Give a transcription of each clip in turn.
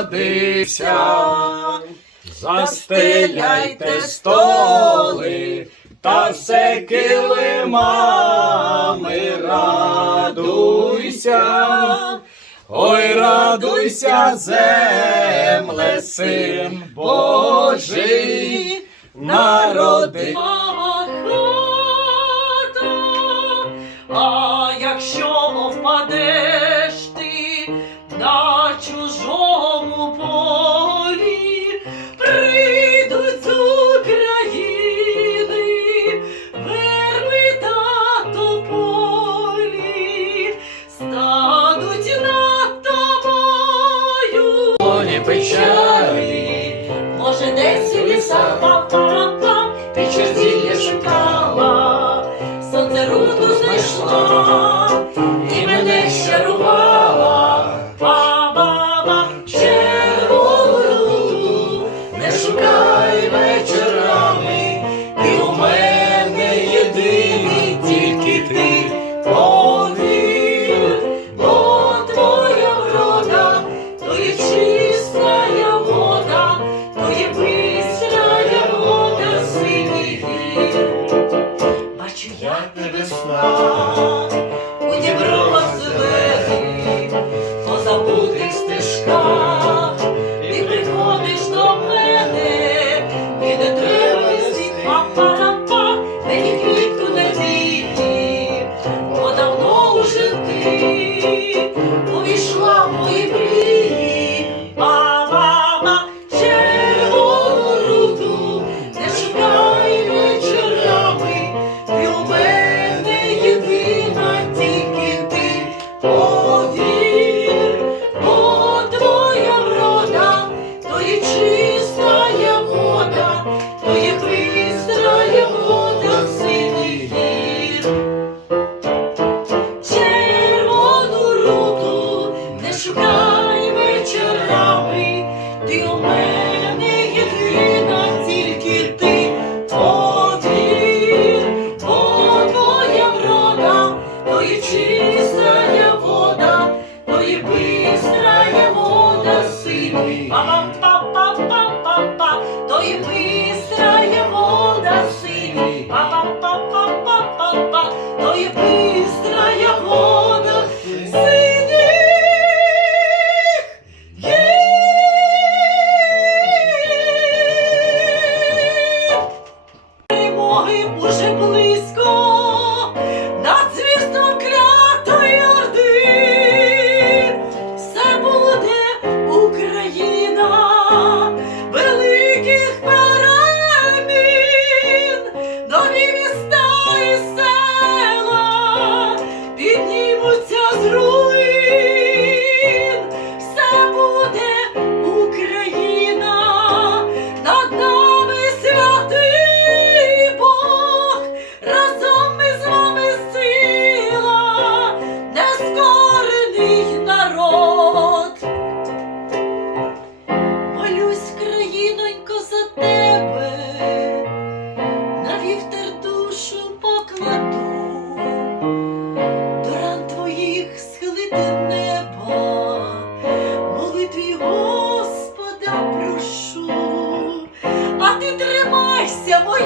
народився, застеляйте столи та все килимами радуйся, ой, радуйся, земле, син Божий. на печалі, може, десь у лісах пап-пап-пап, ти чорділля шукала, сонце руду знайшла.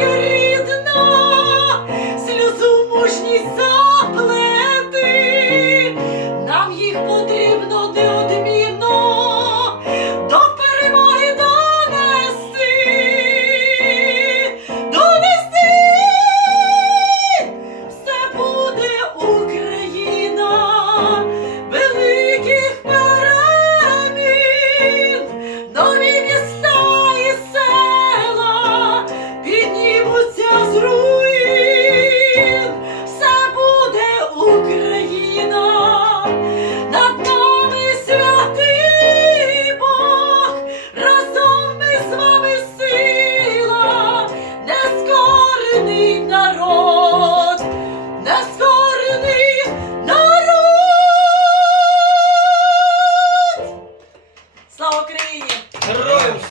you